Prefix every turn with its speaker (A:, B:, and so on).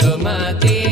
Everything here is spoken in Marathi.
A: जमाते